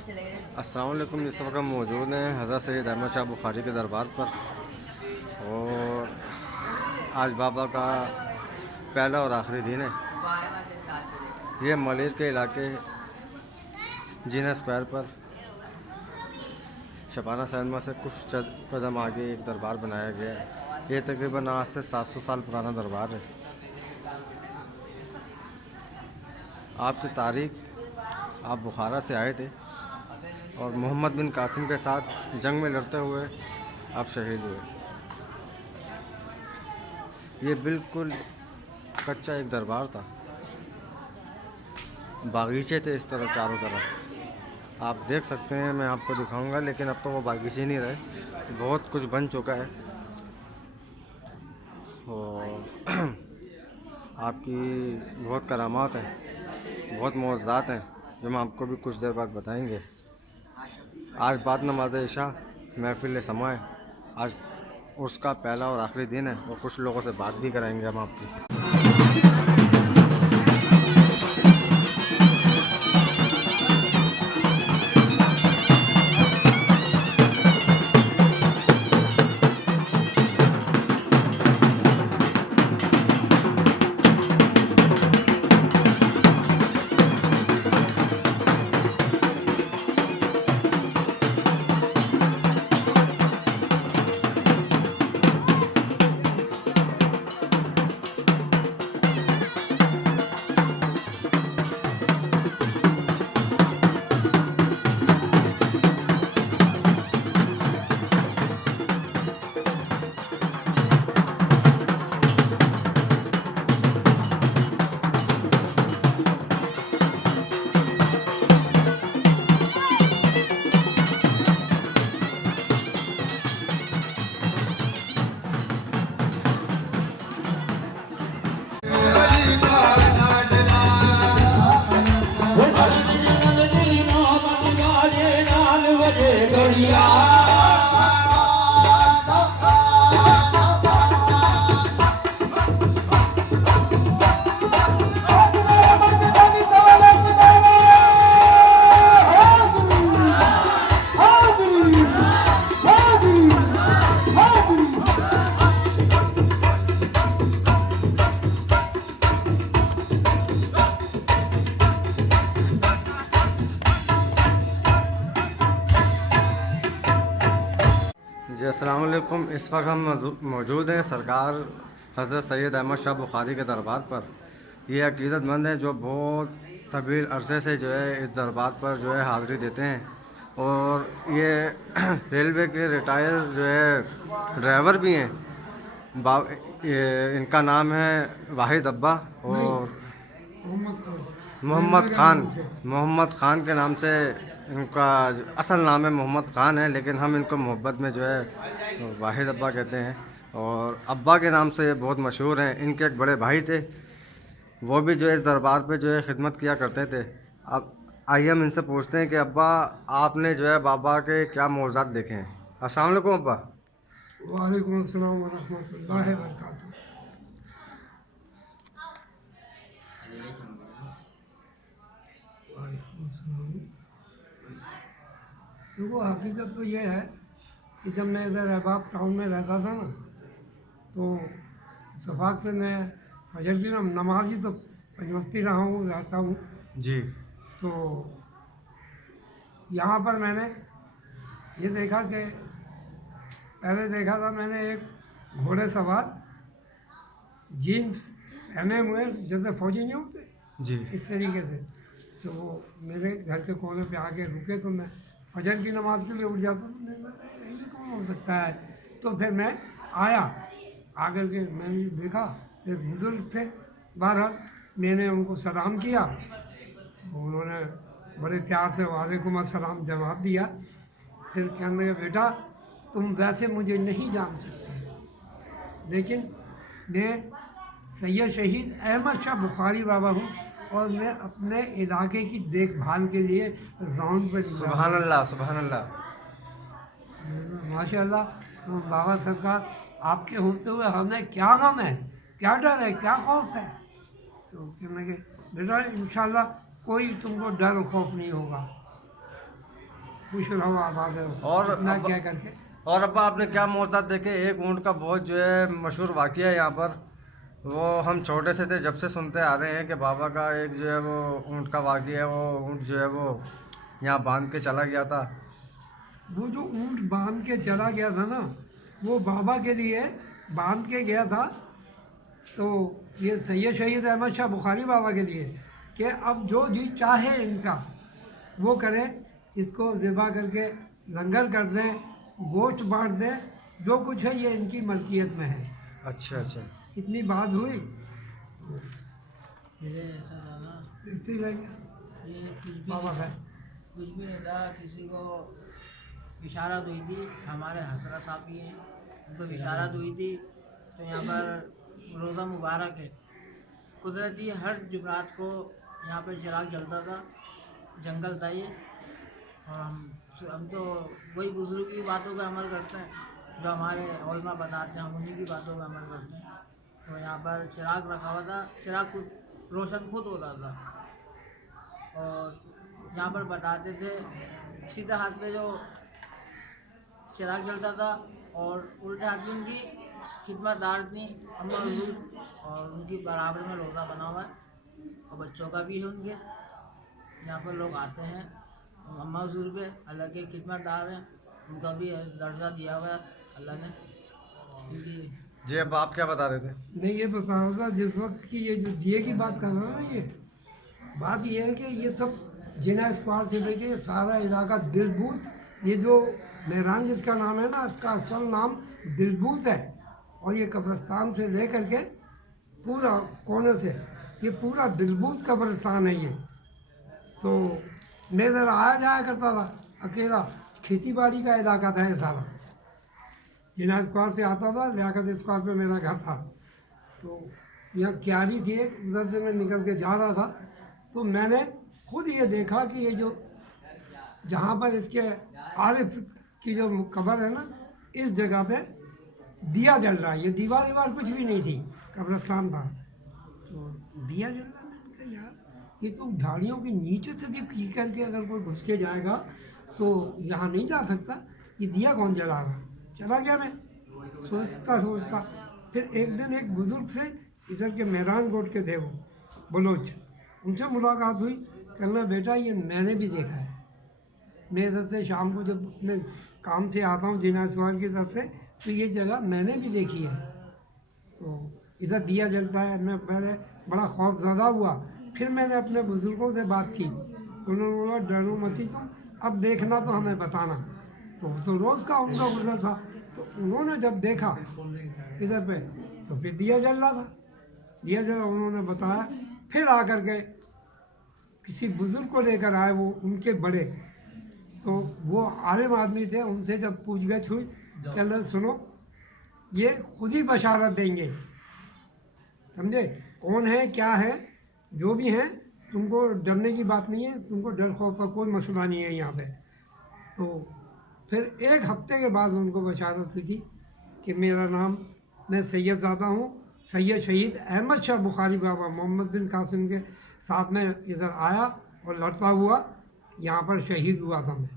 अस्सलाम वालेकुम। इस वक्त हम मौजूद हैं हज़रत सैयद अहमद शाह बुखारी के दरबार पर और आज बाबा का पहला और आखिरी दिन है। ये मलेर के इलाके जीना स्क्वायर पर शबाना सिनेमा से कुछ कदम आगे एक दरबार बनाया गया है। ये तकरीबन आज से 700 साल पुराना दरबार है। आपकी तारीख, आप बुखारा से आए थे और मोहम्मद बिन कासिम के साथ जंग में लड़ते हुए आप शहीद हुए। ये बिल्कुल कच्चा एक दरबार था, बागीचे थे इस तरफ चारों तरफ। आप देख सकते हैं, मैं आपको दिखाऊंगा, लेकिन अब तो वो बागीचे नहीं रहे, बहुत कुछ बन चुका है। और आपकी बहुत करामात हैं, बहुत मौज़ात हैं जो हम आपको भी कुछ देर बाद बताएंगे। आज बाद नमाज इशा महफिल समाए, आज उसका पहला और आखिरी दिन है और कुछ लोगों से बात भी कराएंगे हम आपकी। जी अस्सलाम वालेकुम। इस वक्त हम मौजूद हैं सरकार हज़रत सैयद अहमद शाह बुखारी के दरबार पर। ये अक़ीदतमंद हैं जो बहुत तवील अरसे से जो है इस दरबार पर जो है हाज़िरी देते हैं और ये रेलवे के रिटायर जो है ड्राइवर भी हैं। इनका नाम है वाहिद अब्बा और मोहम्मद ख़ान के नाम से इनका असल नाम है मोहम्मद ख़ान है, लेकिन हम इनको मोहब्बत में जो है वाहिद अब्बा कहते हैं। और अब्बा के नाम से ये बहुत मशहूर हैं। इनके एक बड़े भाई थे, वो भी जो है इस दरबार पे जो है खिदमत किया करते थे। अब आइए हम इनसे पूछते हैं कि अब्बा, आपने जो है बाबा के क्या मौज़ात देखे हैं। अस्सलाम वालेकुम अब्बा। वालेकुम अस्सलाम व रहमतुल्लाहि व बरकातहू। देखो, हकीकत तो ये है कि जब मैं इधर अहबाब टाउन में रहता था ना, तो इत्तेफाक से मैं फजर की नमाज ही तो पंचवक्ती रहा हूँ, रहता हूँ जी। तो यहाँ पर मैंने ये देखा कि पहले देखा था मैंने एक घोड़े सवार जीन्स पहने हुए जैसे फौजी नहीं होते जी। इस तरीके से, तो वो मेरे घर के कोने पे आके रुके तो मैं फजर की नमाज के लिए उठ जाता था। मैं कौन हो सकता है, तो फिर मैं आया, आकर के मैंने देखा एक बुज़ुर्ग थे। बहरहाल मैंने उनको सलाम किया, उन्होंने बड़े प्यार से वालेकुम अस्सलाम जवाब दिया। फिर कहने लगे, बेटा तुम वैसे मुझे नहीं जान सकते, लेकिन मैं सैयद शहीद अहमद शाह बुखारी बाबा हूँ और मैं अपने इलाके की देखभाल के लिए राउंड पर सुभान अल्लाह, सुभान अल्लाह। माशाल्लाह। बाबा सरकार, आपके होते हुए हमें क्या गम है, क्या डर है, क्या खौफ है। तो कहने लगे, बेटा इंशाल्लाह कोई तुमको डर और खौफ नहीं होगा। खुश रहो आबाद रहो और इतना अब- क्या करके। और अब्बा आपने क्या मौजूद देखे, एक ऊँट का बहुत जो है मशहूर वाक़या है यहाँ पर, वो हम छोटे से थे जब से सुनते आ रहे हैं कि बाबा का एक जो है वो ऊँट का वाक़या है, वो ऊँट जो है वो यहाँ बांध के चला गया था। वो जो ऊँट बांध के चला गया था ना, वो बाबा के लिए बांध के गया था। तो ये सैयद शहीद अहमद शाह बुखारी बाबा के लिए कि अब जो जी चाहे इनका वो करें, इसको ज़िबा करके लंगर कर दें, गोश्त बांट दें, जो कुछ है ये इनकी मलकियत में है। अच्छा अच्छा। इतनी बात हुई, मेरे ऐसा था ना, देखते ही रह गया ये बाबा है। कुछ भी नहीं था, किसी को इशारत हुई थी, हमारे हसरा साहब भी हैं, उनको इशारत हुई थी। तो यहाँ पर रोज़ा मुबारक है, कुदरती हर जुमरात को यहाँ पर चिराग जलता था, जंगल था ये। और हम तो वही बुजुर्ग की बातों का अमल करते हैं, जो हमारे उलमा बताते हैं, हम उन्हीं की बातों का अमल करते हैं। तो यहाँ पर चिराग रखा हुआ था, चिराग खुद रोशन खुद होता था। और यहाँ पर बताते थे सीधा हाथ पे जो चिराग जलता था, और उल्टे हाथ में उनकी खिदमतदार थी अम्मा हुजूर, और उनकी बराबर में रोज़ा बना हुआ है, और बच्चों का भी है उनके। यहाँ पर लोग आते हैं, अम्मा हुजूर पे अल्लाह के खिदमतदार हैं, उनका भी दर्जा दिया हुआ है अल्लाह ने उनकी। जी अब आप क्या बता रहे थे? मैं ये बता रहा था जिस वक्त की ये जो दिए की बात कर रहा हूँ ना, ये बात ये है कि ये सब जिना स्क्वार से लेके सारा इलाका दिलबूत, ये जो मेहरान जिसका नाम है ना, इसका असल नाम दिलबूत है। और ये कब्रिस्तान से ले करके पूरा कोने से ये पूरा दिलबूत कब्रिस्तान है ये। तो मैं इधर आया जाया करता था अकेला, खेती बाड़ी का इलाका था ये सारा। जिना स्क्वायर से आता था, लियाकत स्क्वायर पे मेरा घर था। तो यहाँ क्यारी थी एक, उधर से मैं निकल के जा रहा था, तो मैंने खुद ये देखा कि ये जो जहाँ पर इसके आरिफ की जो कब्र है ना, इस जगह पे दिया जल रहा है। ये दीवार कुछ भी नहीं थी, कब्रिस्तान था। तो दिया जल रहा है, मैंने कहा यार ये तो झाड़ियों के नीचे से भी पी करके अगर कोई घुस के जाएगा तो यहाँ नहीं जा सकता, ये दिया कौन जला रहा। चला गया मैं सोचता। फिर एक दिन एक बुज़ुर्ग से इधर के मेहरान कोट के थे, वो बलोच, उनसे मुलाकात हुई। कहना बेटा ये मैंने भी देखा है, मैं इधर से शाम को जब अपने काम से आता हूँ जिना सवाल की तरफ से, तो ये जगह मैंने भी देखी है। तो इधर दिया जलता है। मैं पहले बड़ा खौफज़दा हुआ, फिर मैंने अपने बुज़ुर्गों से बात की, उन्होंने बोला डरो मती तुम, अब देखना तो हमें बताना। तो रोज़ का उनका गुजर था। तो उन्होंने जब देखा इधर पे, तो फिर दिया जल रहा था, दिया जला, उन्होंने बताया। फिर आकर के किसी बुज़ुर्ग को लेकर आए, वो उनके बड़े, तो वो आलिम आदमी थे, उनसे जब पूछगछ हुई, कहना सुनो ये खुद ही बशारत देंगे, समझे कौन है क्या है, जो भी है, तुमको डरने की बात नहीं है, तुमको डर खौफ का कोई मसला नहीं है यहाँ पे। तो फिर एक हफ्ते के बाद उनको बशारत हुई थी कि मेरा नाम, मैं सैयदज़ादा हूँ, सैयद शहीद अहमद शाह बुखारी बाबा मोहम्मद बिन कासिम के साथ में इधर आया और लड़ता हुआ यहाँ पर शहीद हुआ था मैं।